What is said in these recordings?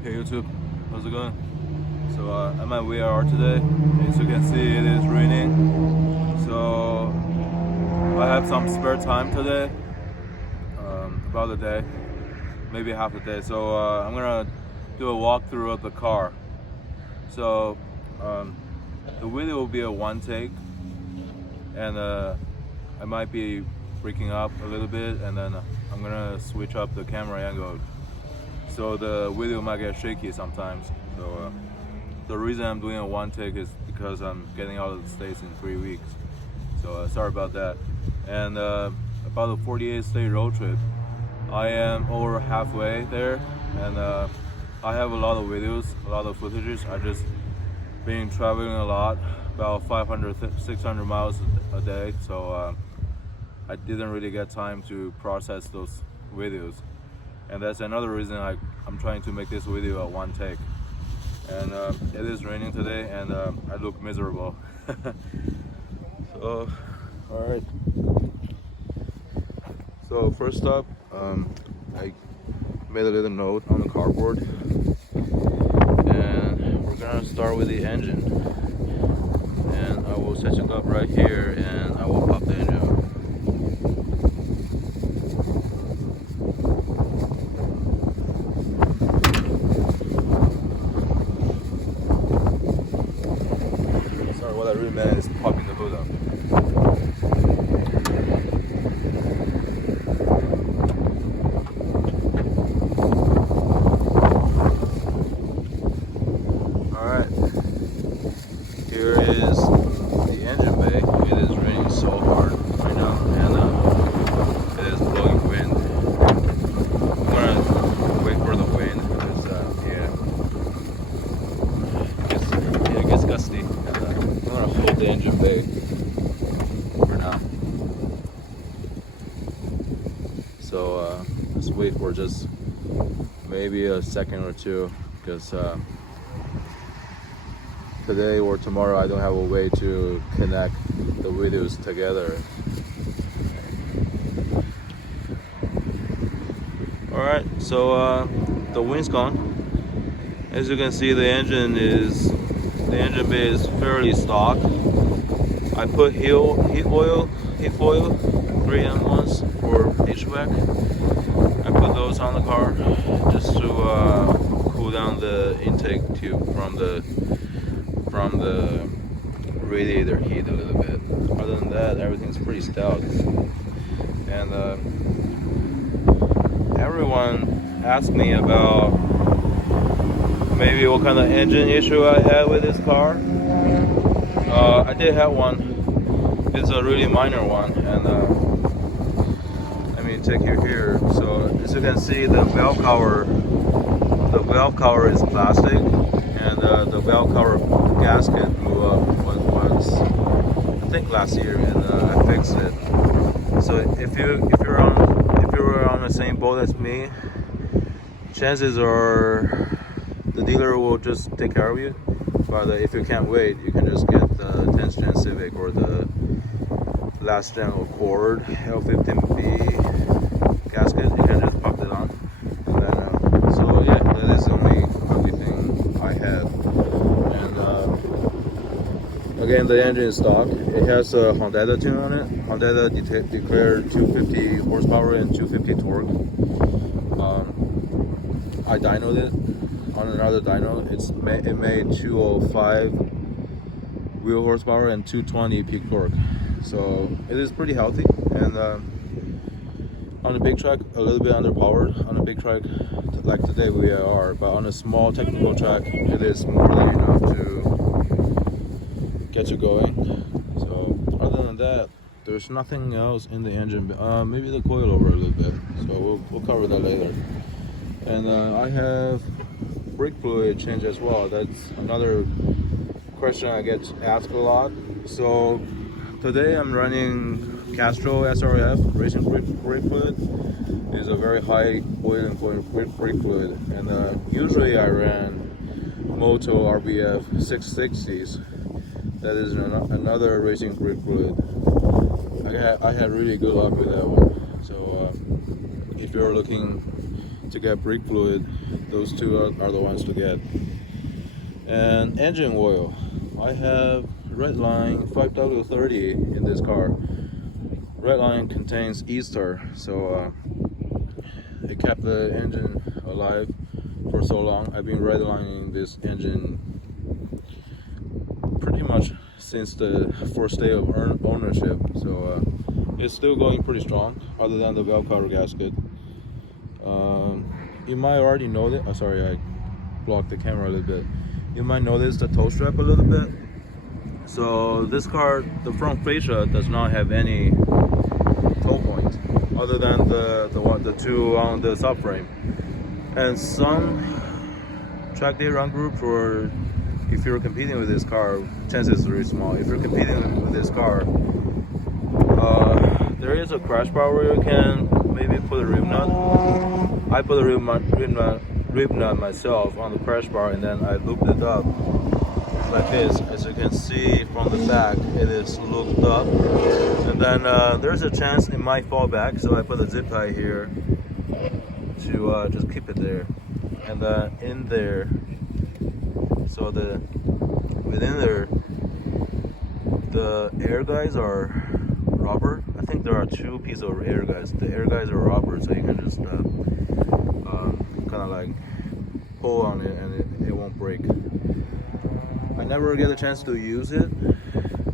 Hey YouTube, how's it going? So I'm at VAR today. As you can see, it is raining. So I have some spare time today, about a day, maybe half a day. So I'm gonna do a walkthrough of the car. So the video will be a one take, and I might be breaking up a little bit, and then I'm gonna switch up the camera angle. So the video might get shaky sometimes. So the reason I'm doing a one take is because I'm getting out of the States in 3 weeks. So sorry about that. And about a 48-state road trip, I am over halfway there, and I have a lot of videos, a lot of footages. I just been traveling a lot, about 500, 600 miles a day. So I didn't really get time to process those videos. And that's another reason I'm trying to make this video a one take. And it is raining today, and I look miserable. So, alright. So first up, I made a little note on the cardboard, and we're gonna start with the engine. And I will set it up right here, and I will pop the engine. What I really meant is popping the hood up. Alright, here is the engine bay. It is raining so hard right now, and it is blowing wind. I'm gonna wait for the wind because it gets gusty. I'm gonna hold the engine bay for now. So let's wait for just maybe a second or two, because today or tomorrow I don't have a way to connect the videos together. Alright, so the wind's gone. As you can see, the engine bay is fairly stock. I put heat foil, 3M1s for HVAC. I put those on the car just to cool down the intake tube from the radiator heat a little bit. Other than that, everything's pretty stout. And everyone asked me about maybe what kind of engine issue I had with this car. I did have one. It's a really minor one, and let me take you here. So as you can see, the valve cover is plastic, and the valve cover gasket blew up once, I think last year, and I fixed it. So if you were on the same boat as me, chances are the dealer will just take care of you. But if you can't wait, you can just get the 10th gen Civic or the last gen Accord L15B gasket. You can just pop it on. And then, so yeah, that is the only ugly thing I have. And again, the engine is stock. It has a Honda tune on it. Honda declared 250 horsepower and 250 torque. I dynoed it on another dyno. It made 205 wheel horsepower and 220 peak torque. So it is pretty healthy, and on a big track a little bit underpowered. On a big track like today we are, but on a small technical track it is more than enough to get you going. So other than that, there's nothing else in the engine. Maybe the coilover a little bit, so we'll cover that later. And I have brake fluid change as well. That's another question I get asked a lot. So today I'm running Castro SRF racing brake fluid. It's a very high oil and brake fluid, and usually I ran Moto RBF 660s. That is another racing brake fluid. I had really good luck with that one. So if you're looking to get brake fluid. Those two are the ones to get. And engine oil. I have Redline 5W30 in this car. Redline contains Easter, so it kept the engine alive for so long. I've been redlining this engine pretty much since the first day of ownership, so it's still going pretty strong, other than the valve cover gasket. You might already know that. Sorry, I blocked the camera a little bit. You might notice the toe strap a little bit. So this car, the front fascia does not have any toe points other than the two on the subframe. And some track day run groups, or if you're competing with this car, chances are very small. If you're competing with this car, there is a crash bar where you can maybe put a rib nut. I put a rib nut myself on the crash bar, and then I looped it up like this. As you can see from the back, it is looped up, and then there's a chance it might fall back, so I put a zip tie here to just keep it there. And in there, so within there, the air guys are rubber. I think there are two pieces of air guys. The air guys are rubber, so you can just kind of like pull on it and it won't break. I never get a chance to use it,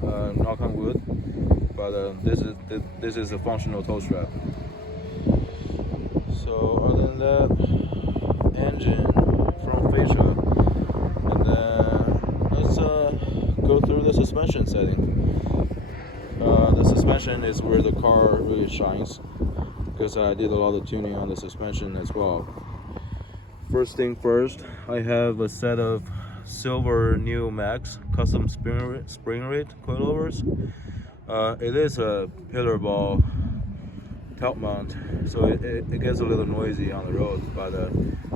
knock on wood, but this is a functional toe strap. So other than that, engine, front fascia, and then let's go through the suspension setting. The suspension is where the car really shines, because I did a lot of tuning on the suspension as well. First thing first, I have a set of silver Neo Max custom spring rate coilovers. It is a pillar ball top mount, so it gets a little noisy on the road, but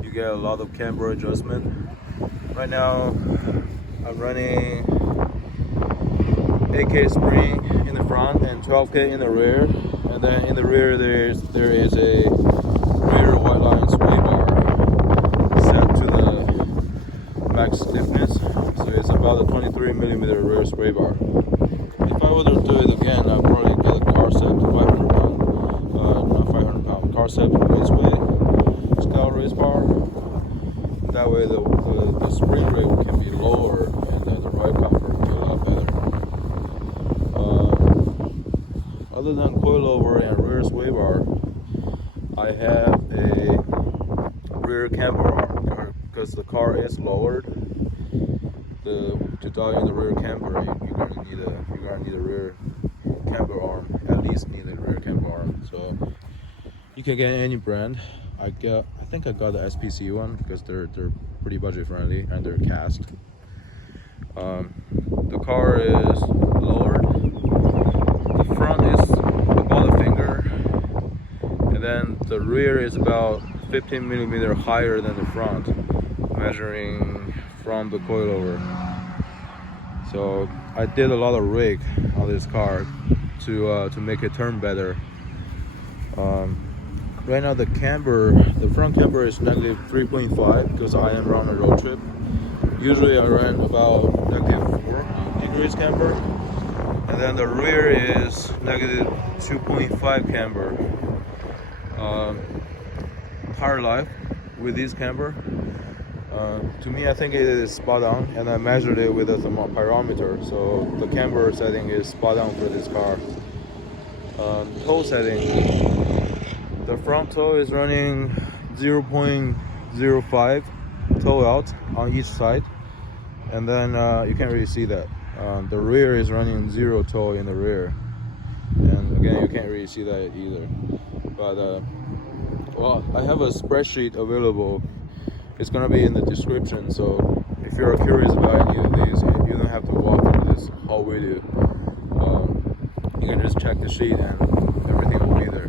you get a lot of camber adjustment. Right now I'm running 8K spring in the front and 12K in the rear, and then in the rear there is a rear white line sway bar set to the max stiffness, so it's about a 23mm rear sway bar. If I were to do it again, I'd probably get a car set 500 pound, not 500 pound, car set raceway scale race bar. That way the spring rate can be lower and then the ride comfort will be a lot better. Other than coilover and rear sway bar, I have a rear camber arm, because the car is lowered. To dial in the rear camber, you're gonna need a rear camber arm. At least need a rear camber arm. So you can get any brand. I think I got the SPC one because they're pretty budget friendly and they're cast. The car is lowered. The front is about a finger, and then the rear is about 15mm higher than the front, measuring from the coilover. So I did a lot of rig on this car to make it turn better. Right now the front camber is -3.5 because I am on a road trip. Usually I run about -4 degrees camber, and then the rear is -2.5 camber. Tire life with this camber, to me I think it is spot on, and I measured it with a thermometer, so the camber setting is spot on for this car. Toe setting, the front toe is running 0.05 toe out on each side, and then you can't really see that. The rear is running 0 toe in the rear, and again you can't really see that either. But well, I have a spreadsheet available. It's gonna be in the description, so if you're curious about any of these, you don't have to walk through this whole video. You can just check the sheet and everything will be there.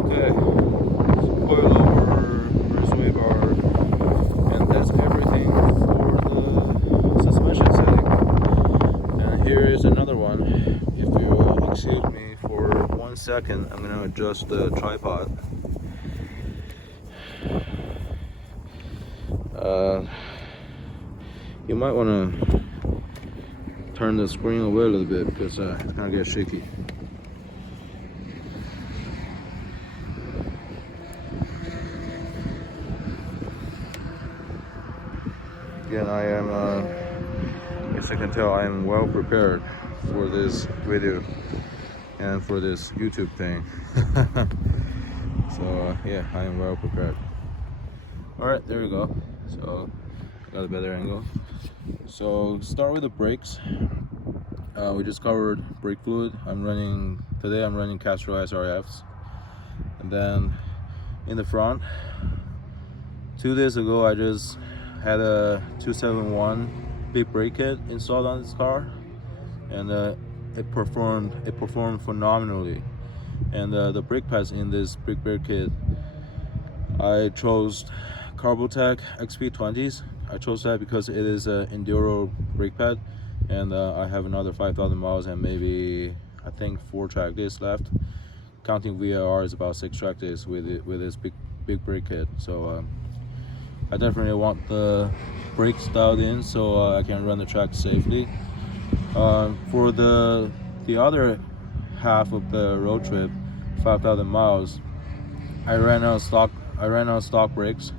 Okay, coilover, rear sway bar, and that's everything for the suspension setting. And here is another one. If you excuse me for 1 second, I'm gonna adjust the tripod. You might want to turn the screen away a little bit because it's gonna get shaky. Again, I am, as you can tell, I am well prepared for this video and for this YouTube thing. So yeah, I am well prepared. Alright, there we go. So got a better angle. So start with the brakes. We just covered brake fluid. Today I'm running Castrol SRFs. And then in the front, 2 days ago I just had a 271 big brake kit installed on this car, and it performed phenomenally. And the brake pads in this big brake kit, I chose Carbotech XP20s. I chose that because it is an enduro brake pad, and I have another 5,000 miles and maybe I think 4 track days left. Counting VIR is about 6 track days with this big brake kit. So I definitely want the brakes dialed in so I can run the track safely. For the other half of the road trip, 5,000 miles, I ran out of stock brakes,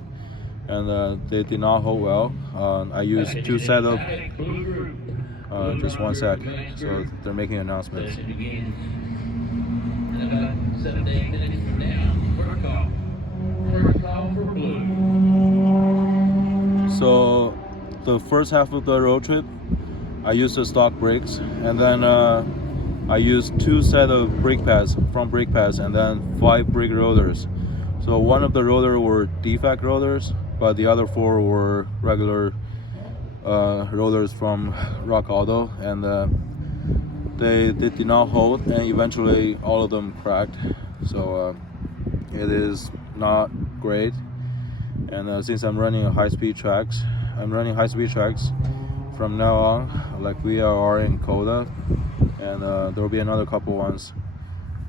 and they did not hold well. I used 2 setup. Just 1 sec. So they're making announcements. 7 to 8 minutes from now, protocol for blue. So the first half of the road trip, I used the stock brakes, and then I used 2 set of front brake pads, and then 5 brake rotors. So one of the rotors were defect rotors, but the other 4 were regular rotors from Rock Auto, and they did not hold, and eventually all of them cracked. So it is not great. And since I'm running high-speed tracks from now on, like VIR and Coda, and there will be another couple ones.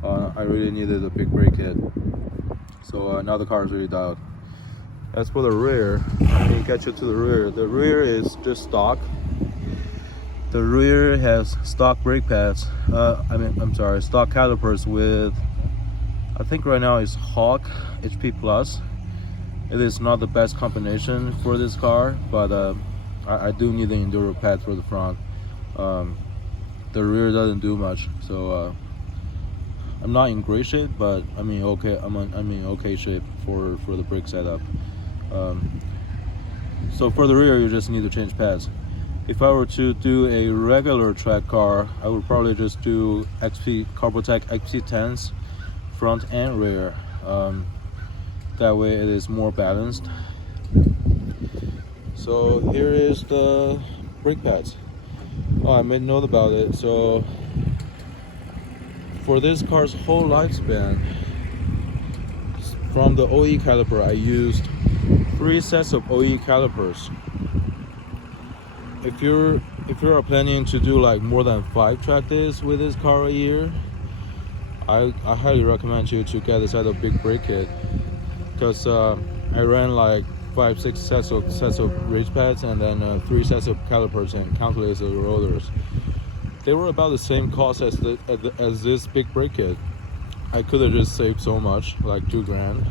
I really needed a big brake kit. So now the car is really dialed. As for the rear, let me get you to the rear. The rear is just stock. The rear has stock brake pads. Stock calipers with, I think right now is Hawk HP Plus. It is not the best combination for this car, but I do need the enduro pad for the front. The rear doesn't do much, so I'm not in great shape, but I'm in okay shape for the brake setup. So for the rear, you just need to change pads. If I were to do a regular track car, I would probably just do Carbotech XP10s front and rear. That way it is more balanced. So here is the brake pads. I made note about it. So for this car's whole lifespan, from the OE caliper, I used 3 sets of OE calipers. If you're planning to do like more than 5 track days with this car a year, I highly recommend you to get a set of big brake kit, because I ran like 5-6 sets of race pads, and then 3 sets of calipers and countless of rotors. They were about the same cost as this big brake kit. I could have just saved so much, like $2 grand,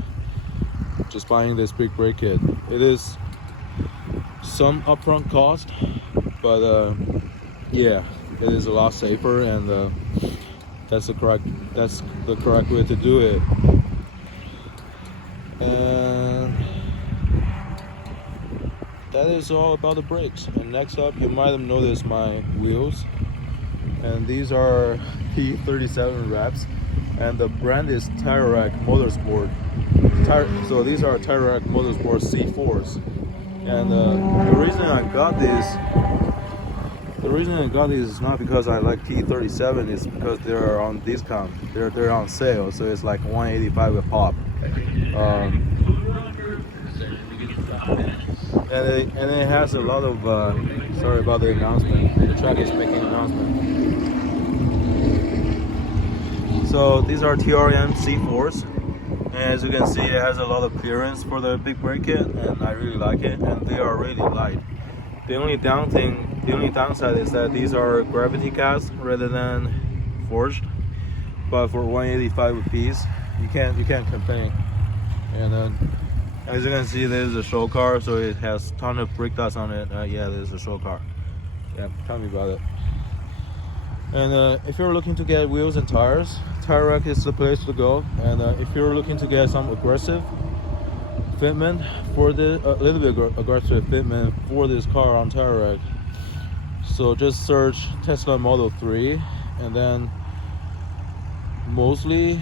just buying this big brake kit. It is some upfront cost, but yeah, it is a lot safer, and that's the correct way to do it. And that is all about the brakes. And next up, you might have noticed my wheels, and these are P37 wraps, and the brand is Takeoff Motorsport. So these are Takeoff Motorsport C4s. And the reason I got these is not because I like T37, it's because they're on discount. They're on sale, so it's like $185 a pop. And it has a lot of sorry about the announcement. The track is making an announcement. So these are TRM C4s, And as you can see, it has a lot of clearance for the big brake kit, and I really like it. And they are really light. The only downside is that these are gravity cast rather than forged. But for 185 apiece, you can't complain. And then, as you can see, this is a show car, so it has a ton of brake dust on it. Yeah, this is a show car. Yeah, tell me about it. And if you're looking to get wheels and tires, Tire Rack is the place to go. And if you're looking to get some aggressive fitment for the a little bit aggressive fitment for this car on Tire Rack, so just search Tesla Model 3, and then mostly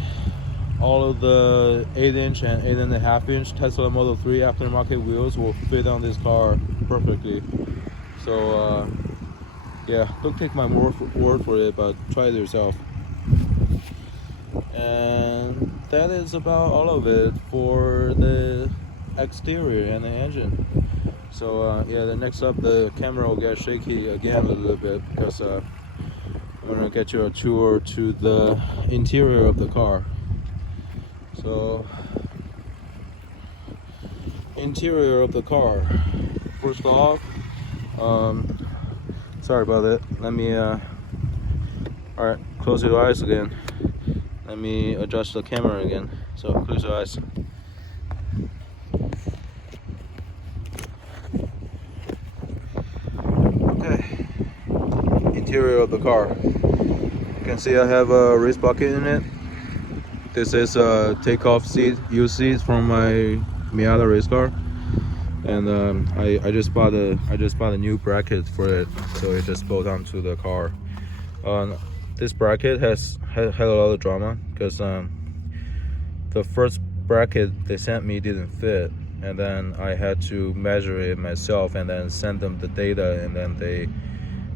all of the 8-inch and 8.5-inch Tesla Model 3 aftermarket wheels will fit on this car perfectly. So yeah, don't take my word for it, but try it yourself. And that is about all of it for the exterior and the engine. So yeah, the next up, the camera will get shaky again a little bit because I'm gonna get you a tour to the interior of the car. So, interior of the car. First off, sorry about that. Let me alright, close your eyes again. Let me adjust the camera again. So close your eyes. Okay. Interior of the car. You can see I have a race bucket in it. This is a Takeoff Seat used seats from my Miata race car, and I just bought a new bracket for it, so it just bolts onto the car. This bracket had a lot of drama because the first bracket they sent me didn't fit, and then I had to measure it myself and then send them the data, and then they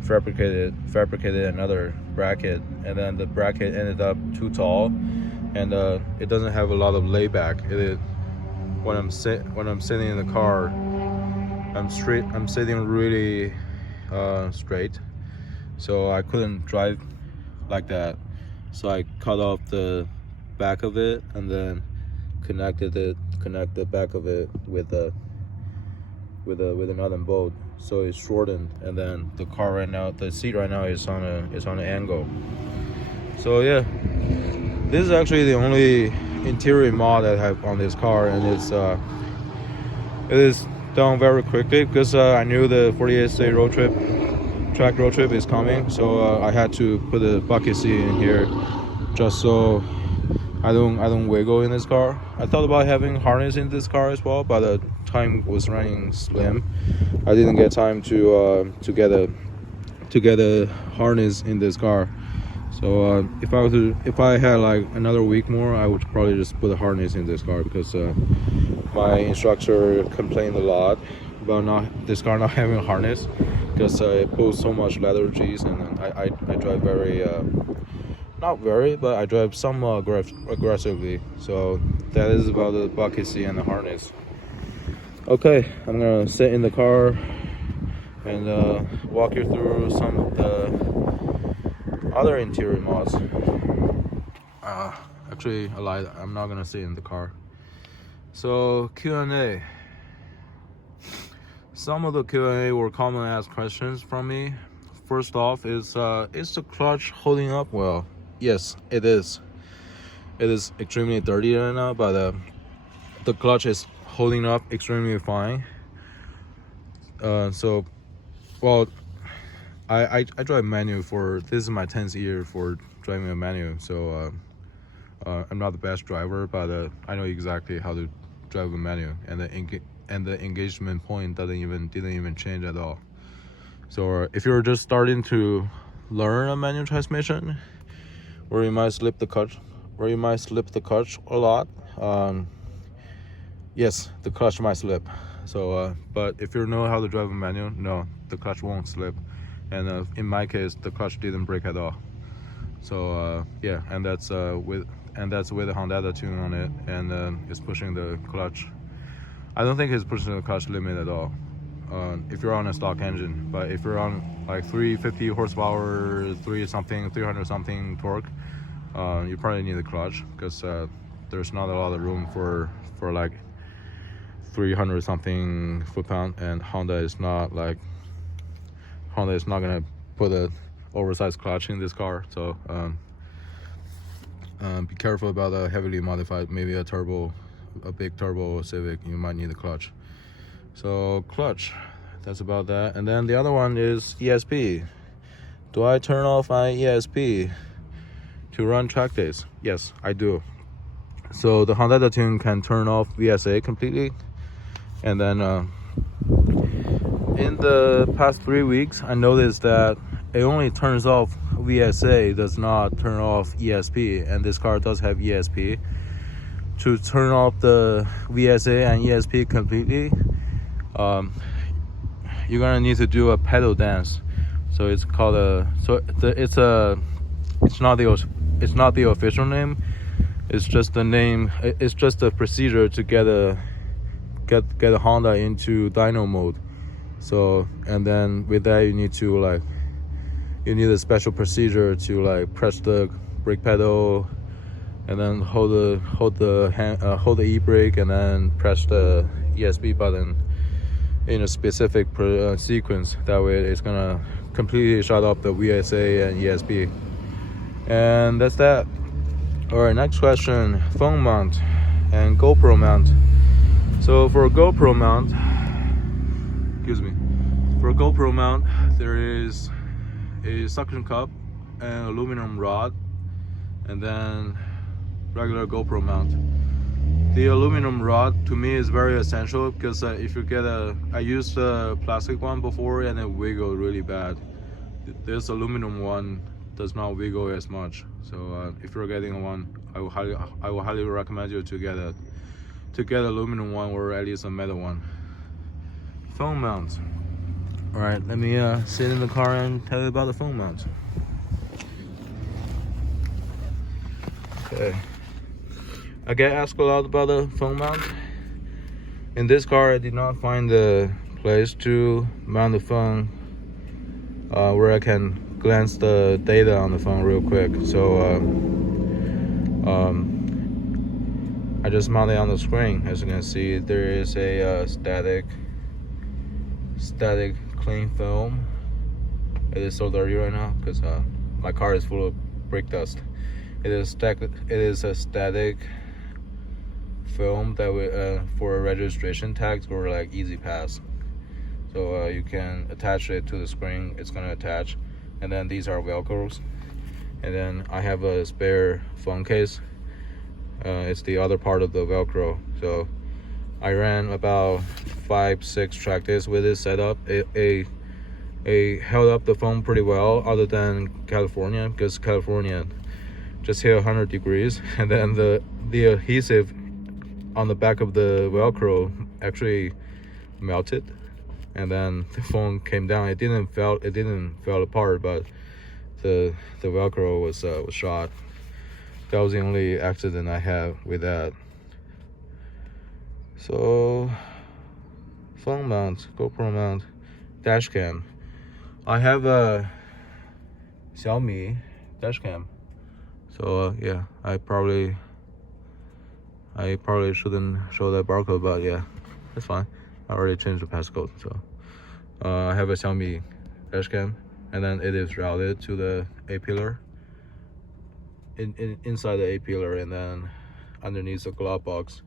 fabricated another bracket, and then the bracket ended up too tall, and it doesn't have a lot of layback. When I'm sitting in the car, I'm sitting really straight, so I couldn't drive like that. So I cut off the back of it and then connect the back of it with a nut and bolt, so it's shortened. And then the seat right now is on an angle. So yeah, this is actually the only interior mod I have on this car, and it is done very quickly because I knew the 48-state track road trip is coming, so I had to put a bucket seat in here just so I don't wiggle in this car. I thought about having harness in this car as well, but the time was running slim. I didn't get time to get a harness in this car. So if I had like another week more, I would probably just put a harness in this car, because my instructor complained a lot about this car not having a harness, because it pulls so much leather G's, and I drive I drive somewhat aggressively. So that is about the bucket seat and the harness. Okay, I'm gonna sit in the car and walk you through some of the other interior mods. Actually, I lied. I'm not gonna sit in the car. So Q&A. Some of the Q&A were common asked questions from me. First off, is the clutch holding up well? Yes, it is. It is extremely dirty right now, but the clutch is holding up extremely fine. So, well, I drive manual this is my 10th year for driving a manual, so I'm not the best driver, but I know exactly how to drive a manual, and the engagement point didn't even change at all. So if you're just starting to learn a manual transmission, where you might slip the clutch a lot, yes, the clutch might slip. So but if you know how to drive a manual, no, the clutch won't slip. And in my case, the clutch didn't break at all. So yeah, and that's with the Honda tune on it, and it's pushing the clutch. I don't think it's pushing the clutch limit at all if you're on a stock engine. But if you're on like 350 horsepower, 300 something torque, you probably need a clutch, because there's not a lot of room for like 300 something foot-pound, and Honda is not gonna put a oversized clutch in this car. So be careful about a heavily modified, maybe a big turbo Civic. You might need a clutch. So clutch, that's about that. And then the other one is ESP. Do I turn off my ESP to run track days? Yes, I do. So the Honda Tune can turn off VSA completely. And then in the past 3 weeks, I noticed that it only turns off VSA, does not turn off ESP. And this car does have ESP. To turn off the VSA and ESP completely, you're gonna need to do a pedal dance. So it's called it's not the official name. It's just the name. It's just a procedure to get a Honda into dyno mode. So, and then with that you need a special procedure to like press the brake pedal, and then hold the e-brake, and then press the ESP button in a specific sequence. That way it's gonna completely shut off the VSA and ESP. And that's that. All right, next question: phone mount and GoPro mount. So for a GoPro mount, there is a suction cup, an aluminum rod, and then regular GoPro mount. The aluminum rod to me is very essential, because if you get I used a plastic one before and it wiggled really bad. This aluminum one does not wiggle as much. So if you're getting one, I will highly recommend you to get aluminum one, or at least a metal one. Phone mount. All right, let me sit in the car and tell you about the phone mount. Okay. I get asked a lot about the phone mount. In this car, I did not find the place to mount the phone where I can glance the data on the phone real quick. So I just mount it on the screen. As you can see, there is a static clean film. It is so dirty right now because my car is full of brake dust. It is a static film that for registration tags or like easy pass. So you can attach it to the screen. It's gonna attach, and then these are velcros. And then I have a spare phone case. It's the other part of the velcro. So I ran about 5-6 track days with this setup. It held up the phone pretty well, other than California, because California just hit 100 degrees, and then the adhesive on the back of the velcro actually melted, and then the phone came down. It didn't fall apart, but the velcro was shot. That was the only accident I had with that. So phone mount, GoPro mount, dash cam. I have a Xiaomi dash cam. So yeah, I probably shouldn't show that barcode, but yeah, that's fine. I already changed the passcode. So I have a Xiaomi dash cam, and then it is routed to the A pillar. Inside the A pillar, and then underneath the glove box.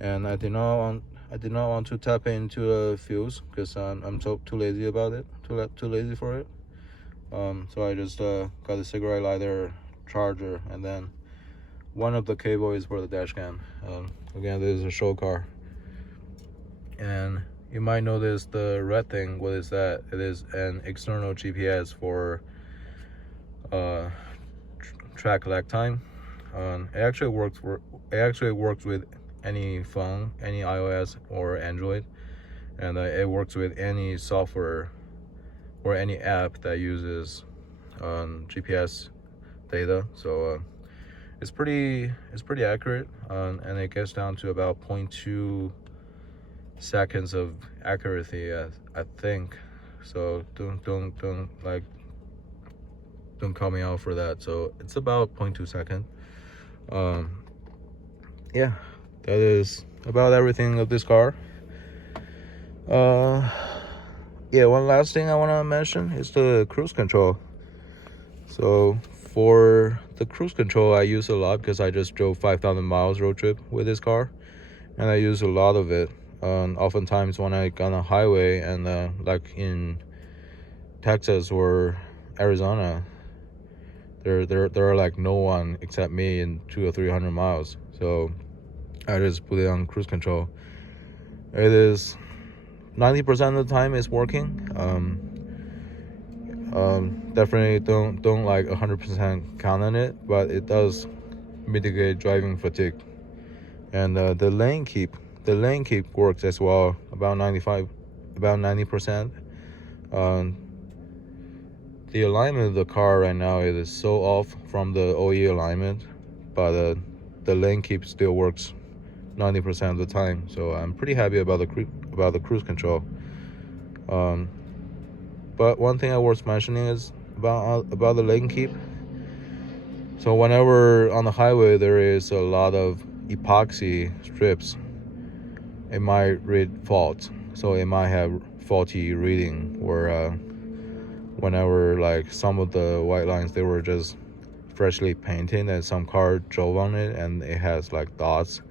And I did not want to tap into a fuse, because I'm too lazy about it, too lazy for it. So I just got a cigarette lighter, charger, and then one of the cable is for the dash cam. Again, this is a show car, and you might notice the red thing. What is that? It is an external GPS for track lag time. It actually works with any phone, any iOS or Android, and it works with any software or any app that uses GPS data. So it's pretty accurate, and it gets down to about 0.2 seconds of accuracy, I think. So don't call me out for that. So it's about 0.2 seconds. yeah, that is about everything of this car. Yeah, one last thing I want to mention is the cruise control. So for the cruise control, I use a lot because I just drove 5,000 miles road trip with this car, and I use a lot of it. Oftentimes when I go on a highway and like in Texas or Arizona, there are like no one except me in 200 or 300 miles. So I just put it on cruise control. It is 90% of the time it's working. Definitely don't like 100% count on it, but it does mitigate driving fatigue. And the lane keep works as well, about 90%. The alignment of the car right now, it is so off from the OE alignment, but the lane keep still works 90% of the time. So I'm pretty happy about the cruise control. But one thing I worth mentioning is about the lane keep. So whenever on the highway there is a lot of epoxy strips, it might read fault. So it might have faulty reading, where whenever like some of the white lines, they were just freshly painted and some car drove on it and it has like dots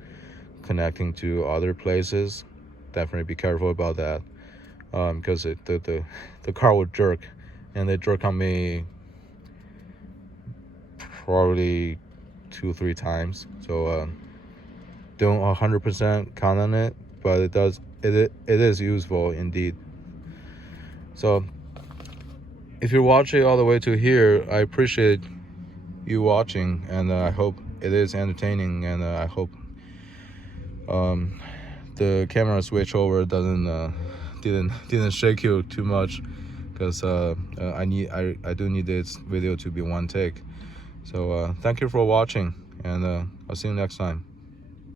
connecting to other places. Definitely be careful about that, because the car would jerk, and it jerked on me probably 2-3 times. So don't 100% count on it, but it is useful indeed. So if you're watching all the way to here, I appreciate you watching, and I hope it is entertaining, and I hope the camera switch over didn't shake you too much, because I do need this video to be one take. So thank you for watching, and I'll see you next time.